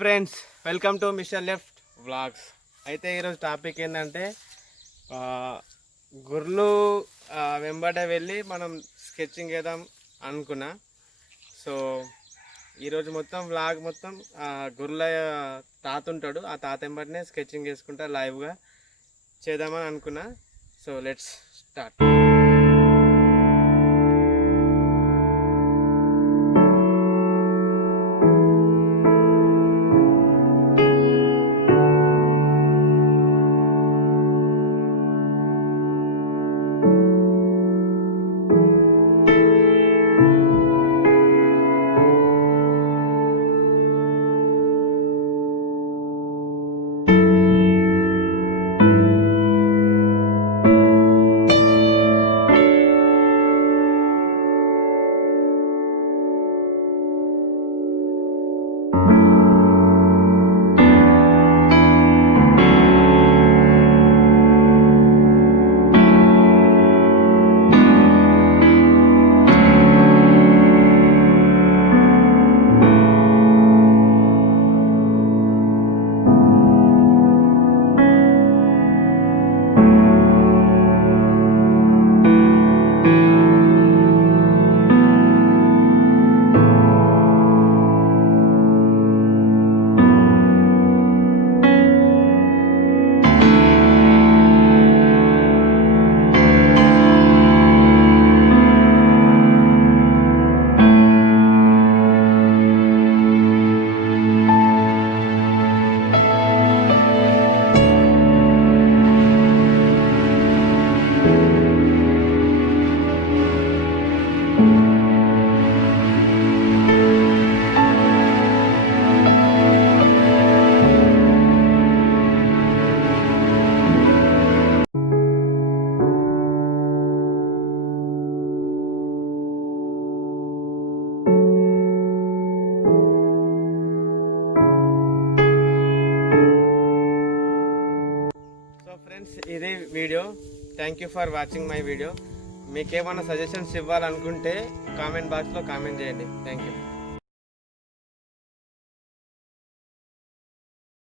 Friends, welcome to mister left vlogs. అయితే ఈరోజు టాపిక్ ఏంటంటే గుర్లు వెంబడే వెళ్ళి మనం స్కెచ్చింగ్ వేద్దాం అనుకున్నా. సో ఈరోజు మొత్తం వ్లాగ్ మొత్తం గుర్ల తాత ఉంటాడు, ఆ తాత వెంబడినే స్కెచింగ్ వేసుకుంటా లైవ్గా చేద్దామని అనుకున్నా. So let's start. ఫ్రెండ్స్, ఇదే video. Thank you for watching my video. మీకేమైనా సజెషన్స్ ఇవ్వాలనుకుంటే కామెంట్ బాక్స్లో కామెంట్ చేయండి. Thank you.